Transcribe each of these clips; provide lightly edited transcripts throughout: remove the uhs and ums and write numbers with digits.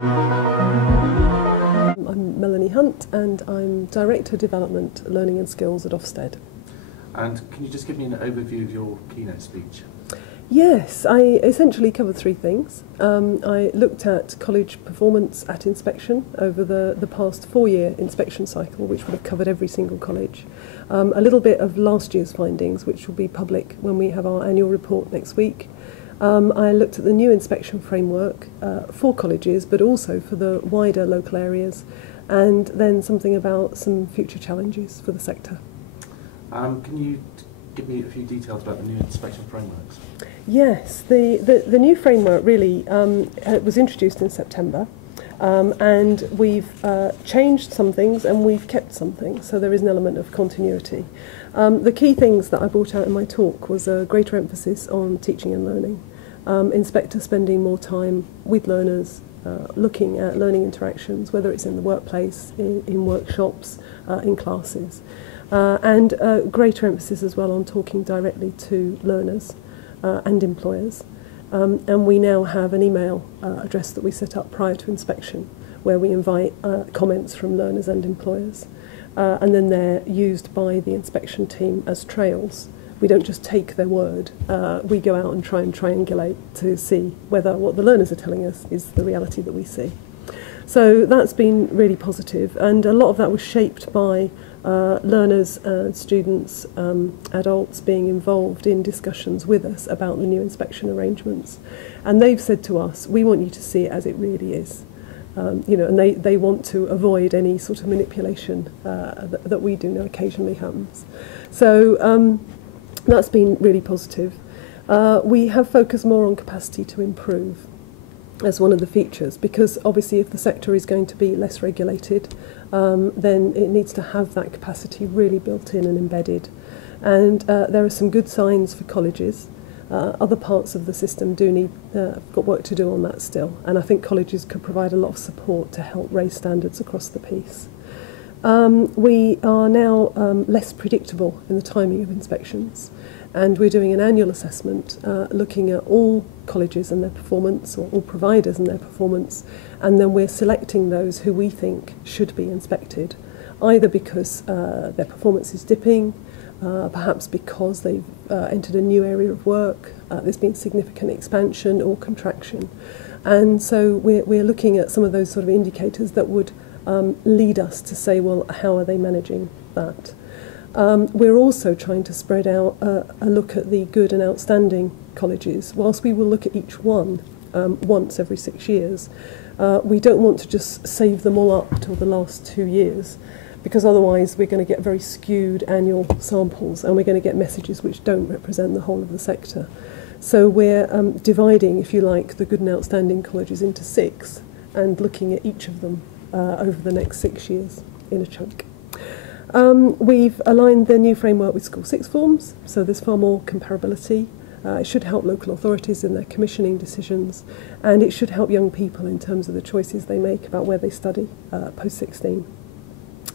I'm Melanie Hunt and I'm Director of Development, Learning and Skills at Ofsted. And can you just give me an overview of your keynote speech? Yes, I essentially covered three things. I looked at college performance at inspection over the past 4-year inspection cycle, which would have covered every single college. A little bit of last year's findings, which will be public when we have our annual report next week. I looked at the new inspection framework for colleges, but also for the wider local areas, and then something about some future challenges for the sector. Can you give me a few details about the new inspection frameworks? Yes, the new framework really was introduced in September, and we've changed some things and we've kept some things, so there is an element of continuity. The key things that I brought out in my talk was a greater emphasis on teaching and learning, inspectors spending more time with learners, looking at learning interactions, whether it's in the workplace, in workshops, in classes, and greater emphasis as well on talking directly to learners and employers. And we now have an email address that we set up prior to inspection where we invite comments from learners and employers, and then they're used by the inspection team as trails. We don't just take their word, we go out and try and triangulate to see whether what the learners are telling us is the reality that we see. So that's been really positive, and a lot of that was shaped by learners, students, adults being involved in discussions with us about the new inspection arrangements. And they've said to us, we want you to see it as it really is. And they want to avoid any sort of manipulation that we do know occasionally happens. So that's been really positive. We have focused more on capacity to improve as one of the features, because obviously if the sector is going to be less regulated, then it needs to have that capacity really built in and embedded. And there are some good signs for colleges. Other parts of the system do need, got work to do on that still, and I think colleges could provide a lot of support to help raise standards across the piece. We are now less predictable in the timing of inspections, and we're doing an annual assessment looking at all colleges and their performance, or all providers and their performance, and then we're selecting those who we think should be inspected, either because their performance is dipping, perhaps because they've entered a new area of work, there's been significant expansion or contraction. And so we're looking at some of those sort of indicators that would lead us to say, well, how are they managing that? We're also trying to spread out a look at the good and outstanding colleges. Whilst we will look at each one once every 6 years, we don't want to just save them all up till the last 2 years, because otherwise we're going to get very skewed annual samples and we're going to get messages which don't represent the whole of the sector. So we're dividing, if you like, the good and outstanding colleges into 6 and looking at each of them over the next 6 years in a chunk. We've aligned the new framework with School Sixth Forms, so there's far more comparability. It should help local authorities in their commissioning decisions, and it should help young people in terms of the choices they make about where they study post-16.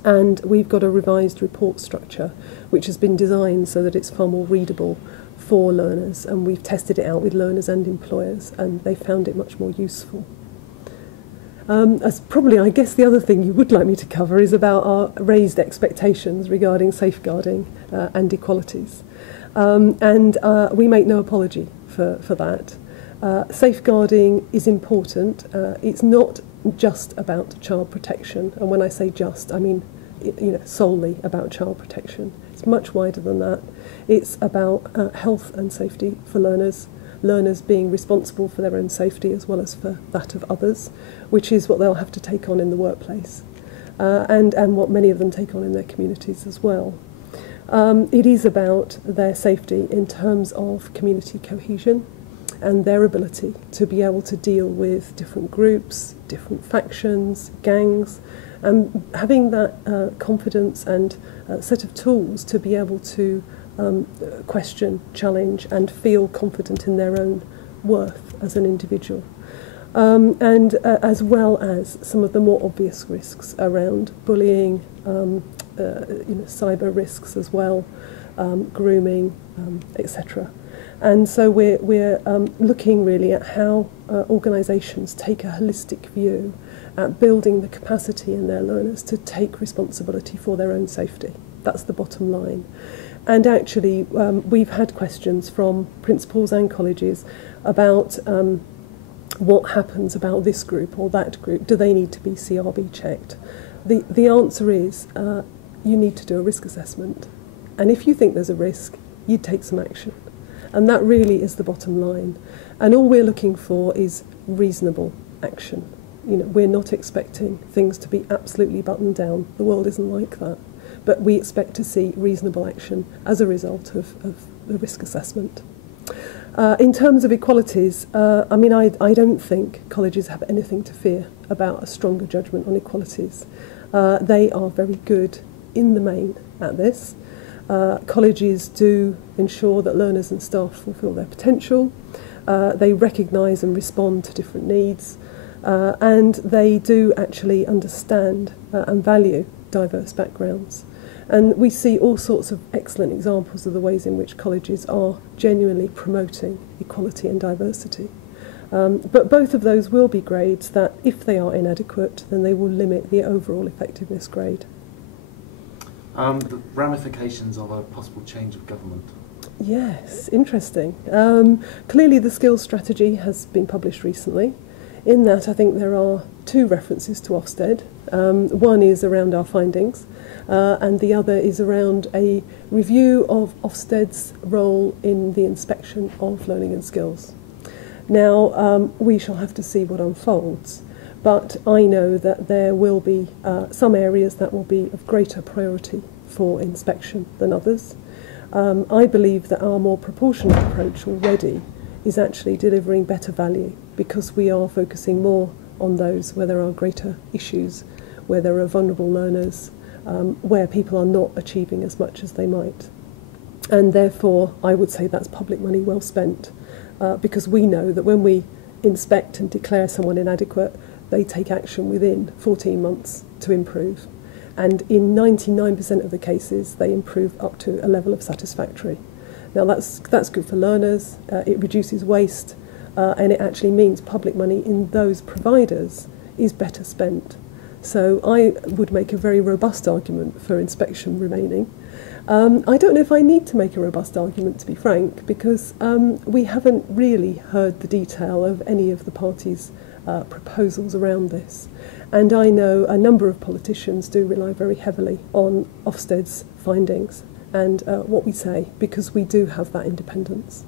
And we've got a revised report structure which has been designed so that it's far more readable for learners, and we've tested it out with learners and employers, and they found it much more useful. As probably, I guess, the other thing you would like me to cover is about our raised expectations regarding safeguarding and equalities. And we make no apology for that. Safeguarding is important. It's not just about child protection, and when I say just, I mean solely about child protection. It's much wider than that. It's about health and safety for learners being responsible for their own safety as well as for that of others, which is what they'll have to take on in the workplace, and what many of them take on in their communities as well. It is about their safety in terms of community cohesion and their ability to be able to deal with different groups, different factions, gangs, and having that confidence and set of tools to be able to question, challenge and feel confident in their own worth as an individual. And as well as some of the more obvious risks around bullying, cyber risks as well, grooming, etc. And so we're looking really at how organisations take a holistic view at building the capacity in their learners to take responsibility for their own safety. That's the bottom line. And actually, we've had questions from principals and colleges about what happens about this group or that group. Do they need to be CRB checked? The answer is you need to do a risk assessment. And if you think there's a risk, you take some action. And that really is the bottom line. And all we're looking for is reasonable action. You know, we're not expecting things to be absolutely buttoned down. The world isn't like that. But we expect to see reasonable action as a result of the risk assessment. In terms of equalities, I mean, I don't think colleges have anything to fear about a stronger judgment on equalities. They are very good in the main at this. Colleges do ensure that learners and staff fulfil their potential. They recognise and respond to different needs. And they do actually understand and value diverse backgrounds. And we see all sorts of excellent examples of the ways in which colleges are genuinely promoting equality and diversity. But both of those will be grades that, if they are inadequate, then they will limit the overall effectiveness grade. The ramifications of a possible change of government. Yes, interesting. Clearly the skills strategy has been published recently. In that, I think there are two references to Ofsted. One is around our findings, and the other is around a review of Ofsted's role in the inspection of learning and skills. Now, we shall have to see what unfolds, but I know that there will be some areas that will be of greater priority for inspection than others. I believe that our more proportionate approach already is actually delivering better value, because we are focusing more on those where there are greater issues, where there are vulnerable learners, where people are not achieving as much as they might. And therefore, I would say that's public money well spent, because we know that when we inspect and declare someone inadequate, they take action within 14 months to improve. And in 99% of the cases, they improve up to a level of satisfactory. Now that's good for learners, it reduces waste, and it actually means public money in those providers is better spent. So I would make a very robust argument for inspection remaining. I don't know if I need to make a robust argument, to be frank, because we haven't really heard the detail of any of the parties' proposals around this. And I know a number of politicians do rely very heavily on Ofsted's findings and what we say, because we do have that independence.